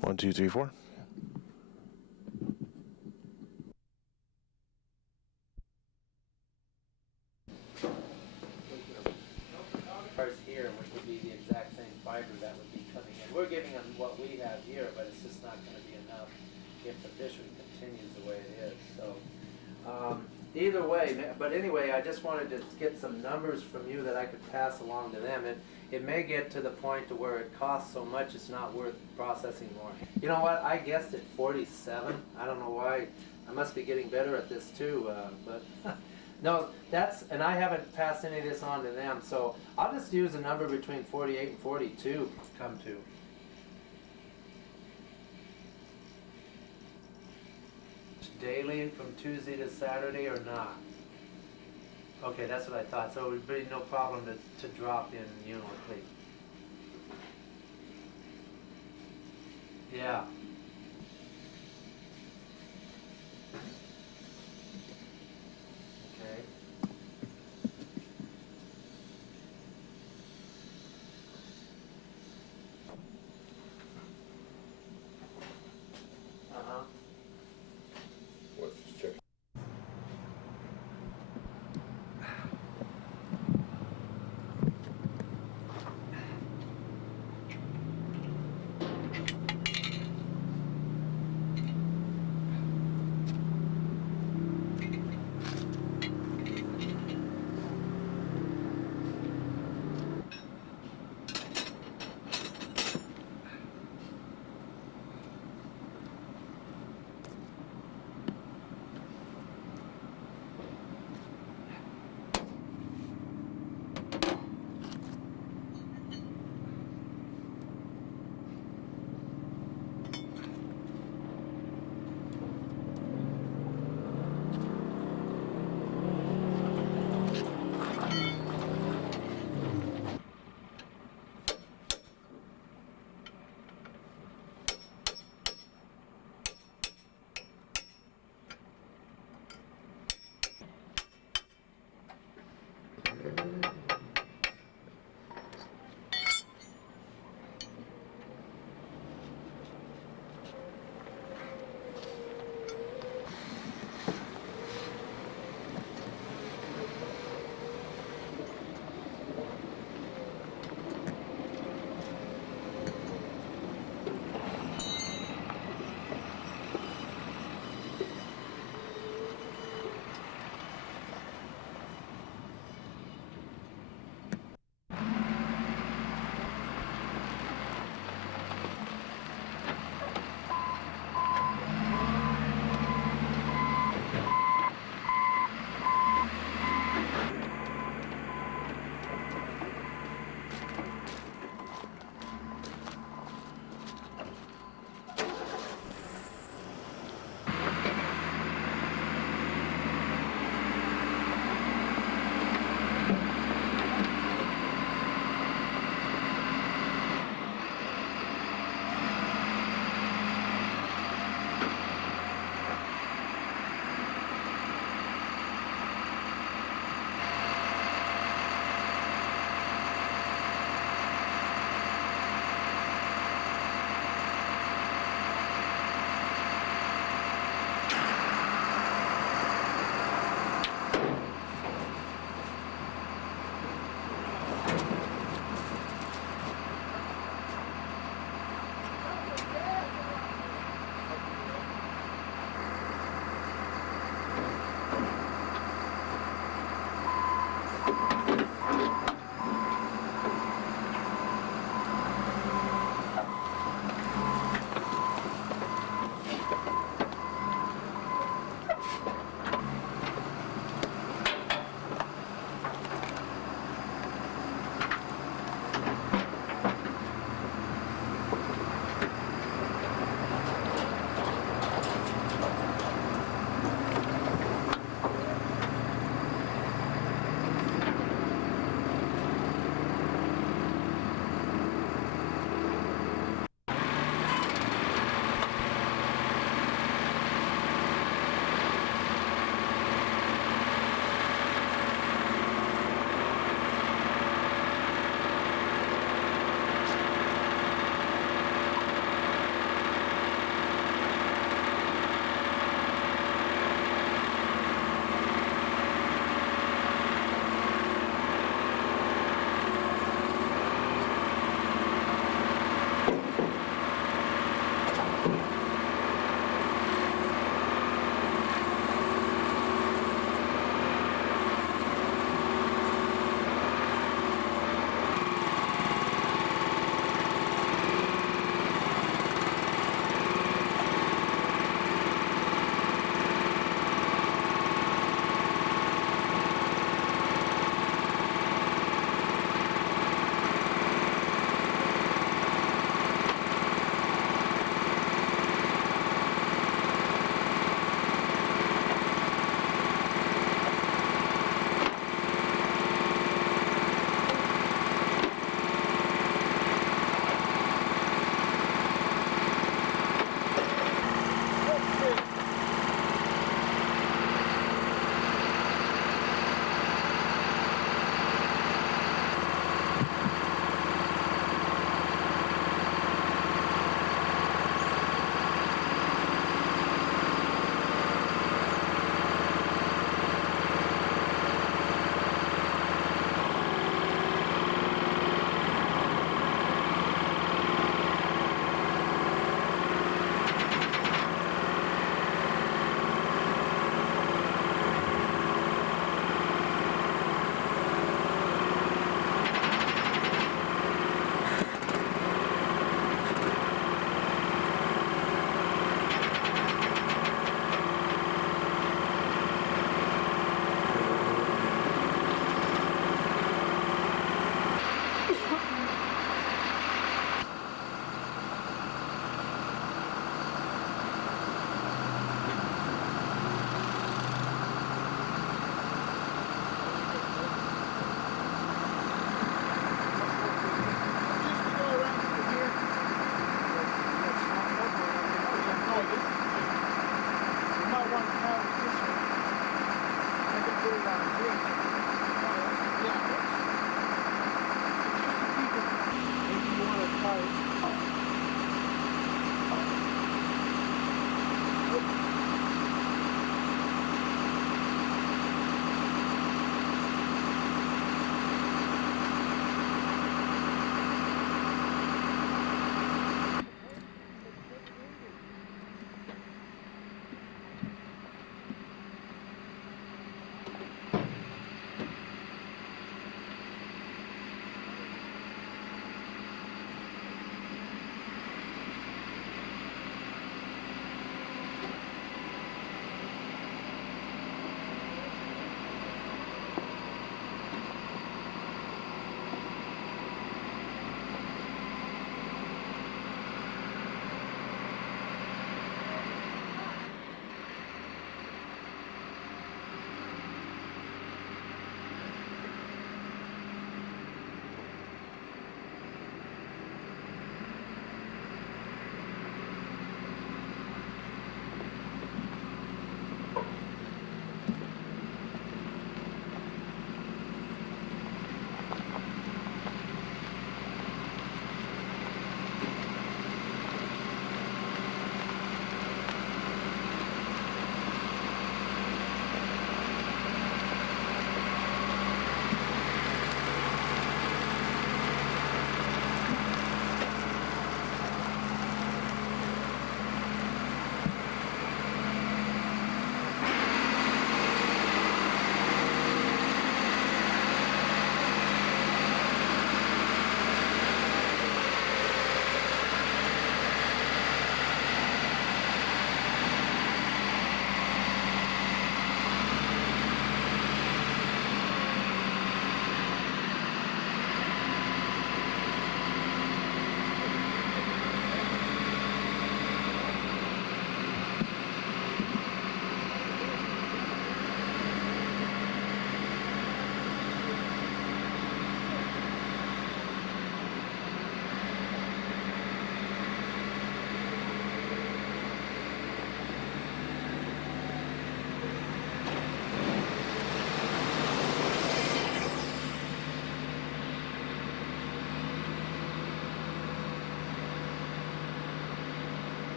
One, two, three, four. Here, which would be the exact same fiber that would be coming in. We're giving them what we have here, but it's just not going to be enough if the fishery continues the way it is. So either way, but anyway, I just wanted to get some numbers from you that I could pass along to them. It may get to the point to where it costs so much it's not worth processing more. You know what? I guessed at 47. I don't know why. I must be getting better at this too, but. No, and I haven't passed any of this on to them, so I'll just use a number between 48 and 42 come to. Daily from Tuesday to Saturday or not? Okay, that's what I thought, so it would be no problem to drop in Unalakleet. Yeah. Okay. Uh-huh. Let's just check.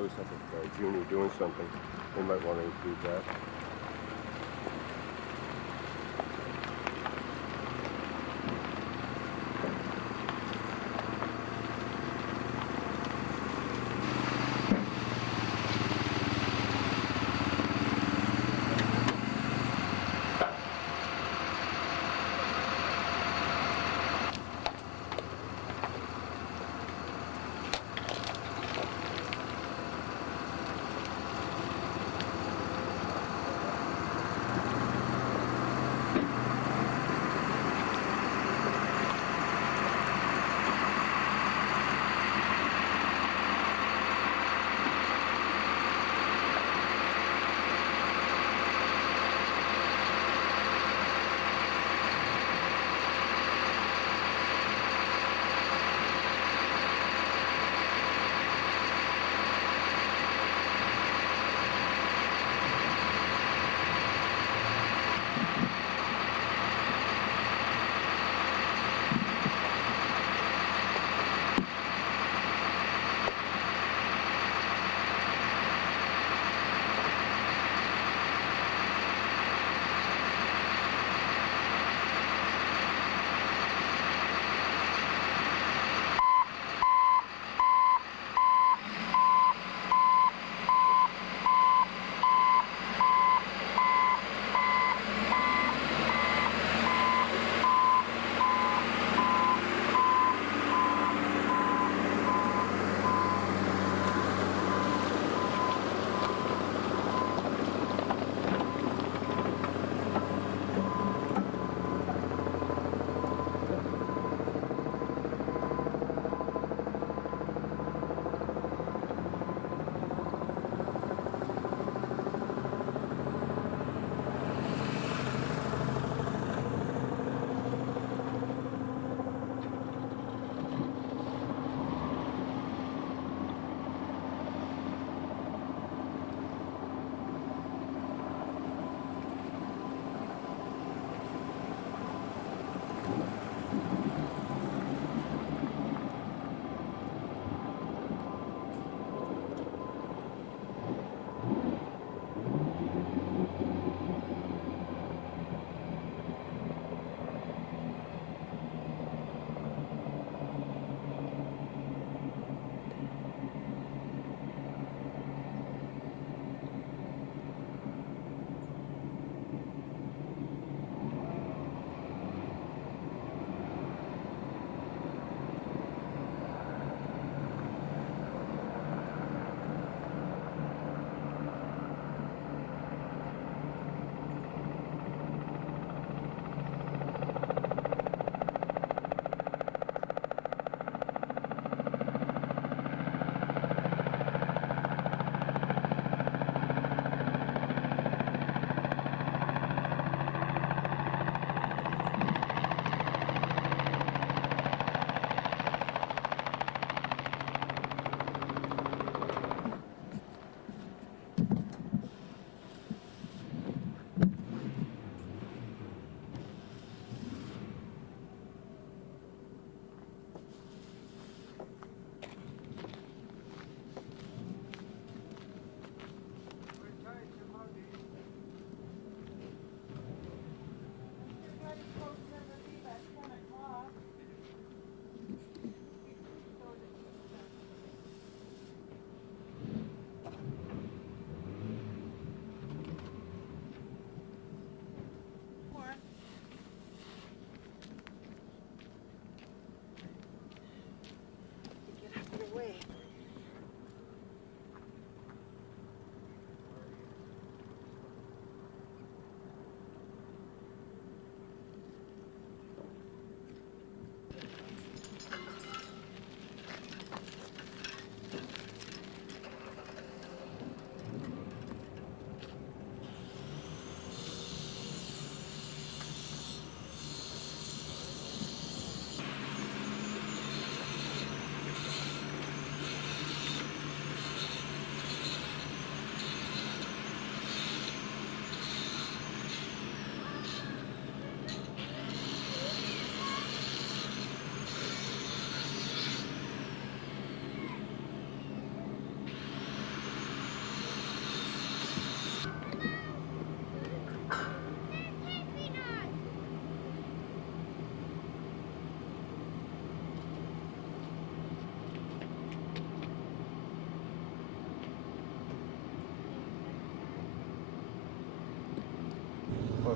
close up of Junior doing something, we might want to include that.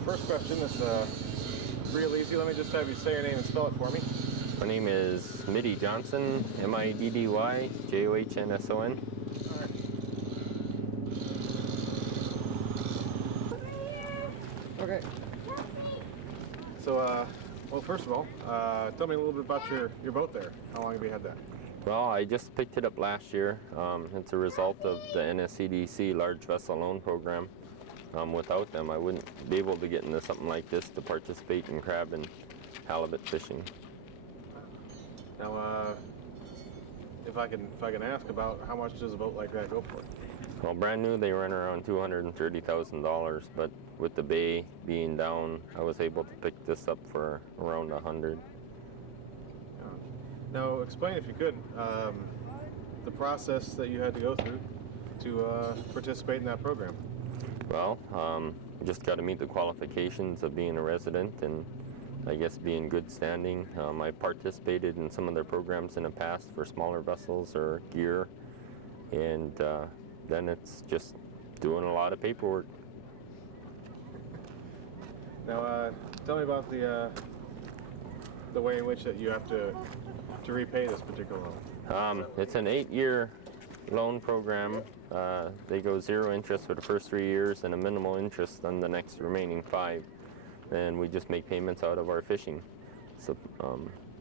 first question is real easy. Let me just have you say your name and spell it for me. My name is Middy Johnson, Middy Johnsson. Okay. So, well, first of all, tell me a little bit about your boat there. How long have you had that? Well, I just picked it up last year. It's a result of the NSEDC Large Vessel Loan Program. Without them, I wouldn't be able to get into something like this to participate in crab and halibut fishing. Now, if I can ask about how much does a boat like that go for? Well, brand new, they run around $230,000, but with the bay being down, I was able to pick this up for around $100,000. Now, explain if you could the process that you had to go through to participate in that program. Well, you just got to meet the qualifications of being a resident and I guess be in good standing. I participated in some of their programs in the past for smaller vessels or gear, and then it's just doing a lot of paperwork. Now, tell me about the way in which that you have to repay this particular loan. It's an 8-year loan program. They go 0 interest for the first 3 years and a minimal interest on the next remaining 5. And we just make payments out of our fishing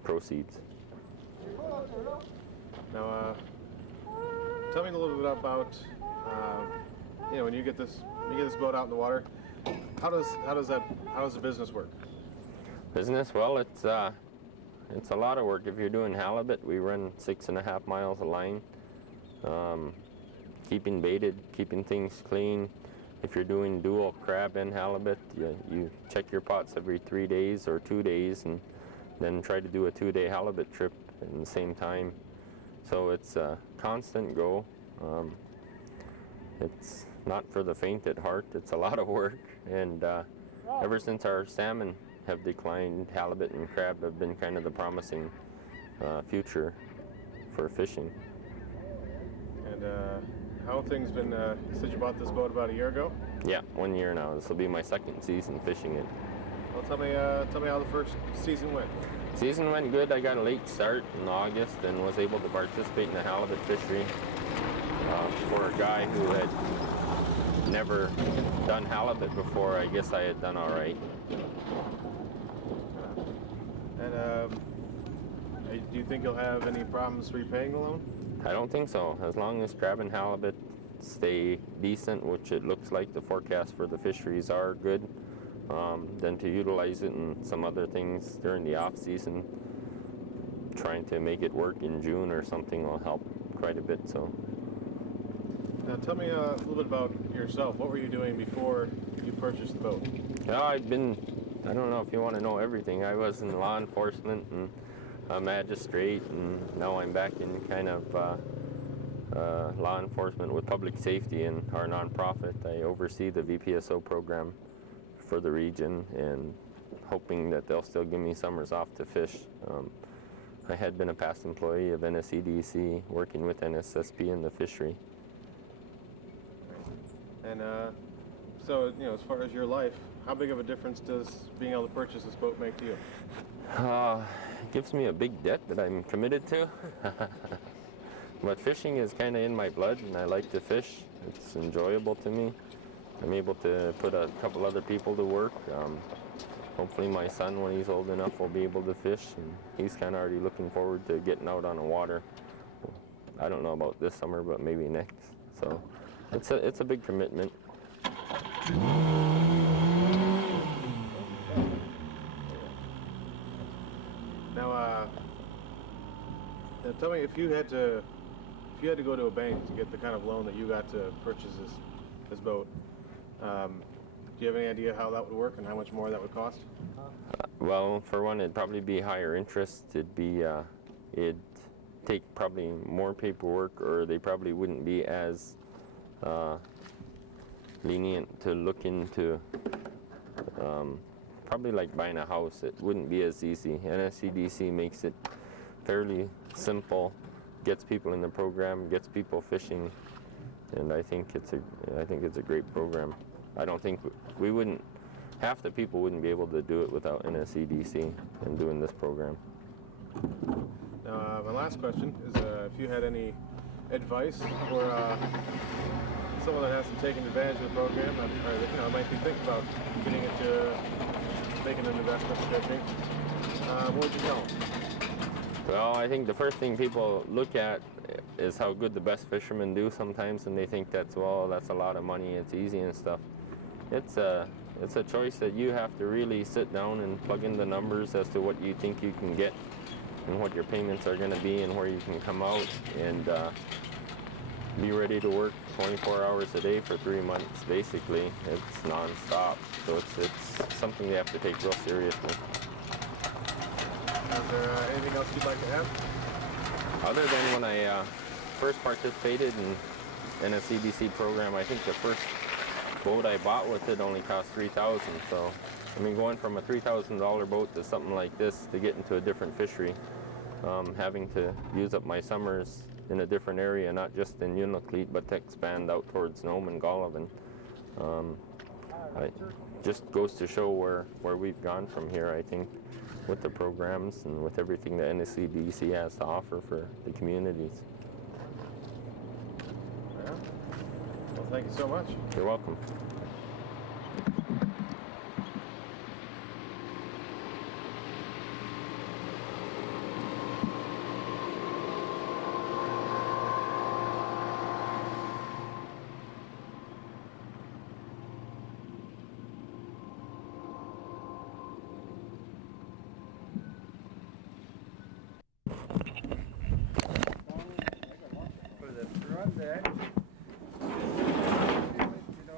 proceeds. Now, tell me a little bit about when you get this boat out in the water. How does the business work? Business? Well, it's a lot of work. If you're doing halibut, we run 6.5 miles of line, keeping baited, keeping things clean. If you're doing dual crab and halibut, you check your pots every 3 days or 2 days, and then try to do a 2-day halibut trip in the same time. So it's a constant go. It's not for the faint at heart. It's a lot of work, and ever since our salmon have declined, halibut and crab have been kind of the promising future for fishing. And how have things been since you bought this boat about a year ago? Yeah, 1 year now. This will be my 2nd season fishing it. Well, tell me how the first season went. Season went good. I got a late start in August and was able to participate in the halibut fishery. For a guy who had never done halibut before, I guess I had done all right. And do you think you'll have any problems repaying the loan? I don't think so. As long as crab and halibut stay decent, which it looks like the forecast for the fisheries are good, then to utilize it in some other things during the off season, trying to make it work in June or something will help quite a bit. So. Now tell me a little bit about yourself. What were you doing before you purchased the boat? Well, I don't know if you want to know everything. I was in law enforcement and a magistrate, and now I'm back in kind of law enforcement with public safety in our nonprofit. I oversee the VPSO program for the region and hoping that they'll still give me summers off to fish. I had been a past employee of NSEDC working with NSSP in the fishery. And so, as far as your life, how big of a difference does being able to purchase this boat make to you? It gives me a big debt that I'm committed to. But fishing is kind of in my blood, and I like to fish. It's enjoyable to me. I'm able to put a couple other people to work. Hopefully my son, when he's old enough, will be able to fish, and he's kind of already looking forward to getting out on the water. I don't know about this summer, but maybe next. So it's a big commitment. Now, tell me if you had to go to a bank to get the kind of loan that you got to purchase this boat. Do you have any idea how that would work and how much more that would cost? Well, for one, it'd probably be higher interest. It'd take probably more paperwork, or they probably wouldn't be as lenient to look into. Probably like buying a house, it wouldn't be as easy. NSEDC makes it fairly simple, gets people in the program, gets people fishing, and I think it's a great program. I don't think we wouldn't half the people wouldn't be able to do it without NSEDC and doing this program. Now, my last question is if you had any advice for someone that hasn't taken advantage of the program, or might be thinking about getting into making an investment in fishing, what would you tell them? Well, I think the first thing people look at is how good the best fishermen do sometimes, and they think that's a lot of money, it's easy and stuff. It's a choice that you have to really sit down and plug in the numbers as to what you think you can get and what your payments are going to be and where you can come out, and be ready to work 24 hours a day for 3 months, basically. It's non-stop, so it's something you have to take real seriously. Is there anything else you'd like to add? Other than when I first participated in a CBC program, I think the first boat I bought with it only cost $3,000. So, I mean, going from a $3,000 boat to something like this to get into a different fishery, having to use up my summers in a different area, not just in Unalakleet, but to expand out towards Nome and Golovin. It just goes to show where we've gone from here, I think, with the programs and with everything that NSEDC has to offer for the communities. Yeah. Well, thank you so much. You're welcome.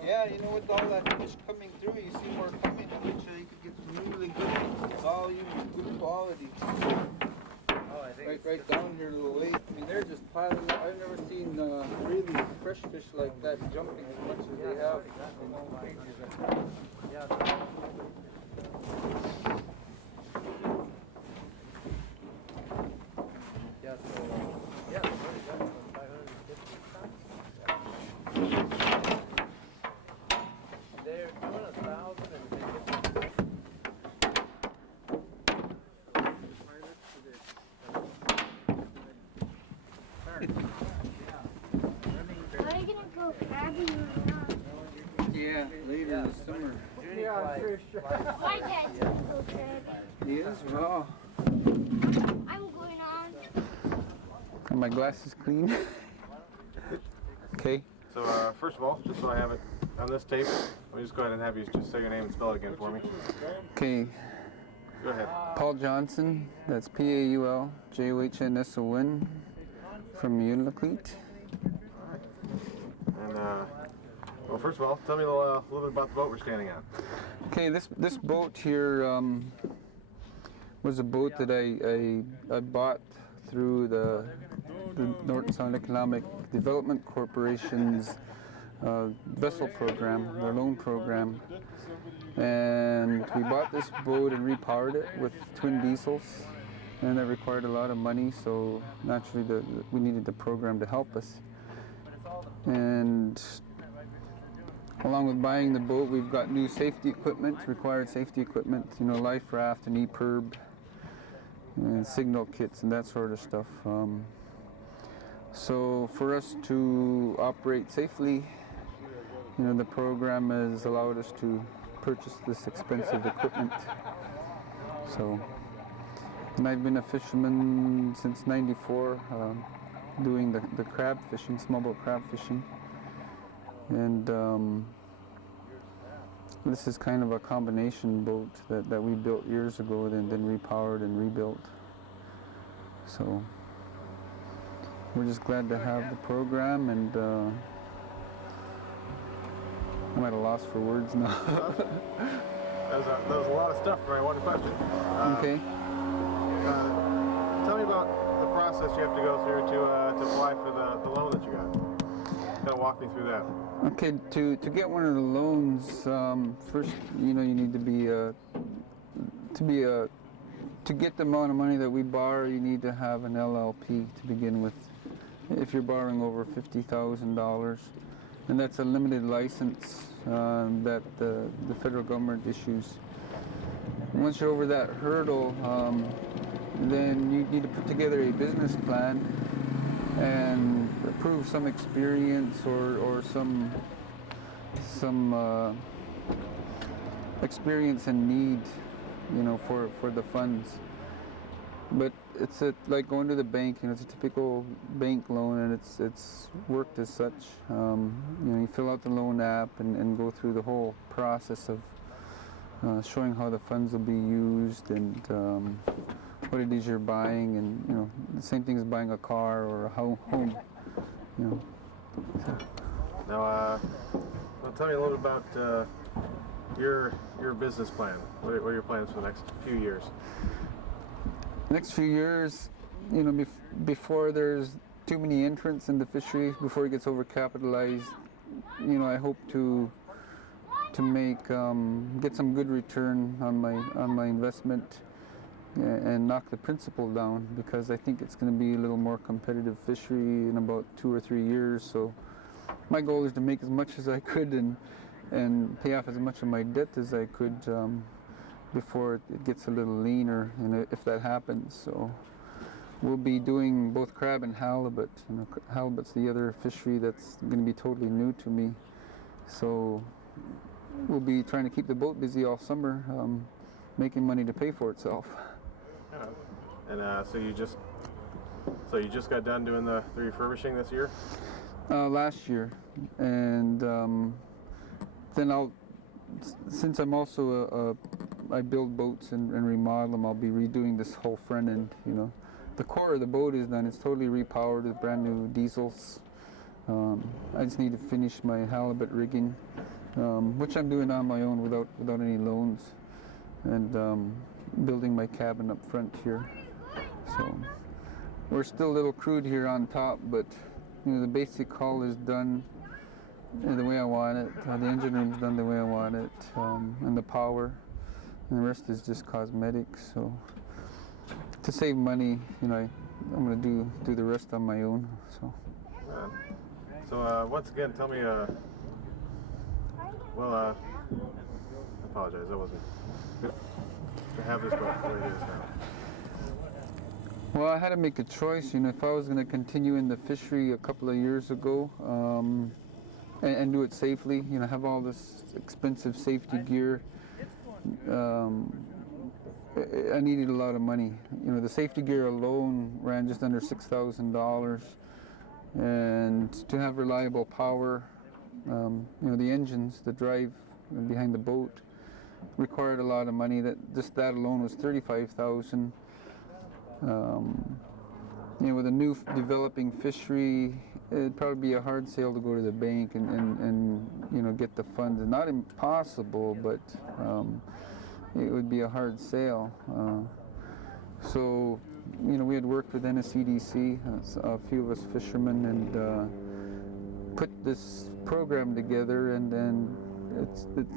Yeah, you know, with all that fish coming through, you see more coming. I'm sure you could get some really good volume and good quality. Right down here to the lake. I mean, they're just piling up. I've never seen really fresh fish like that jumping as much as they have. They're doing 1,000 and they Are you gonna go crabbing or not? Yeah, later this summer. My dad's gonna go crabbing. He is? Wow. I'm going on. Are my glasses clean? Okay. So, first of all, just so I have it on this tape, let me just go ahead and have you just say your name and spell it again for me. Okay. Go ahead. Paul Johnson. That's Pauljohnson from Unalakleet. And, well, first of all, tell me a little bit about the boat we're standing on. Okay, this boat here was a boat that I bought through the Norton Sound Economic Development Corporation's vessel program, their loan program. And we bought this boat and repowered it with twin diesels, and that required a lot of money, so naturally we needed the program to help us. And along with buying the boat, we've got new safety equipment, required safety equipment, you know, life raft and EPIRB, and signal kits and that sort of stuff. So for us to operate safely, you know, the program has allowed us to purchase this expensive equipment. So, and I've been a fisherman since '94, doing the crab fishing, smallboat crab fishing. And this is kind of a combination boat that we built years ago, then repowered and rebuilt. So we're just glad to have the program, and I'm at a loss for words now. That was a lot of stuff for my one question. Okay. Tell me about the process you have to go through to apply for the loan that you got. Kind of walk me through that. Okay, to get one of the loans, first, you know, you need to get the amount of money that we borrow, you need to have an LLP to begin with. If you're borrowing over $50,000, and that's a limited license that the federal government issues. Once you're over that hurdle, then you need to put together a business plan and prove some experience or some experience and need, for the funds. But it's like going to the bank, it's a typical bank loan, and it's worked as such. You fill out the loan app and go through the whole process of showing how the funds will be used and what it is you're buying, and the same thing as buying a car or a home. Now, well, tell me a little bit about your business plan. What are your plans for the next few years? Next few years, before there's too many entrants in the fishery, before it gets overcapitalized, I hope to make get some good return on my investment and knock the principal down, because I think it's going to be a little more competitive fishery in about 2 or 3 years. So my goal is to make as much as I could and pay off as much of my debt as I could before it gets a little leaner, if that happens. So we'll be doing both crab and halibut. Halibut's the other fishery that's going to be totally new to me. So we'll be trying to keep the boat busy all summer, making money to pay for itself. And so you just got done doing the refurbishing this year? Last year, and then since I'm also I build boats and remodel them, I'll be redoing this whole front end. The core of the boat is done. It's totally repowered with brand new diesels. I just need to finish my halibut rigging, which I'm doing on my own without any loans, and building my cabin up front here. So we're still a little crude here on top, but the basic hull is done the way I want it. The engine room's done the way I want it, and the power, and the rest is just cosmetics. So to save money, I'm going to do the rest on my own. So once again, tell me. I apologize. I wasn't good to have this boat the way it is now. Well, I had to make a choice. If I was going to continue in the fishery a couple of years ago and do it safely, have all this expensive safety gear, I needed a lot of money. The safety gear alone ran just under $6,000, and to have reliable power, the engines, the drive behind the boat required a lot of money. That alone was $35,000. With a new developing fishery, it'd probably be a hard sale to go to the bank and get the funds. Not impossible, but it would be a hard sale. So we had worked with NSEDC, a few of us fishermen, and put this program together, and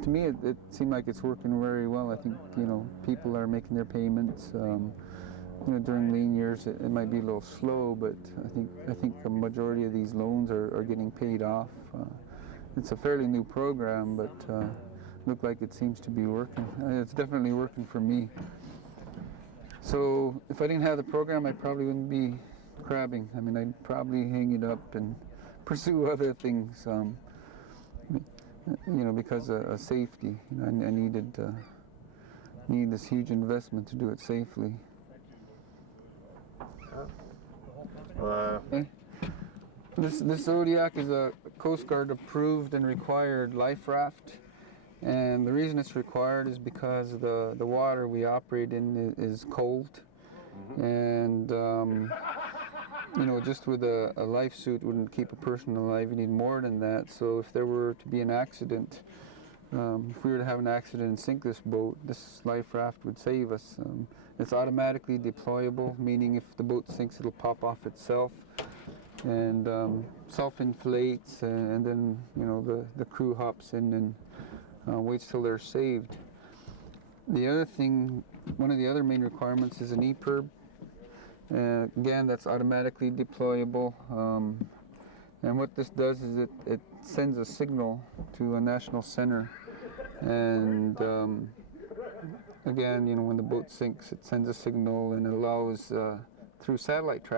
to me it seemed like it's working very well. I think people are making their payments. During lean years it might be a little slow, but I think a majority of these loans are getting paid off. It's a fairly new program, but look like it seems to be working. It's definitely working for me. So if I didn't have the program, I probably wouldn't be crabbing. I'd probably hang it up and pursue other things, because of safety. I needed this huge investment to do it safely. This Zodiac is a Coast Guard approved and required life raft, and the reason it's required is because the water we operate in is cold, and just with a life suit wouldn't keep a person alive. You need more than that. So if there were to be an accident, if we were to have an accident and sink this boat, this life raft would save us. It's automatically deployable, meaning if the boat sinks, it'll pop off itself and self-inflates, and then the crew hops in and waits till they're saved. The other thing, one of the other main requirements is an EPIRB. Again, that's automatically deployable. And what this does is it sends a signal to a national center, and again, you know, when the boat sinks, it sends a signal and it allows through satellite tracking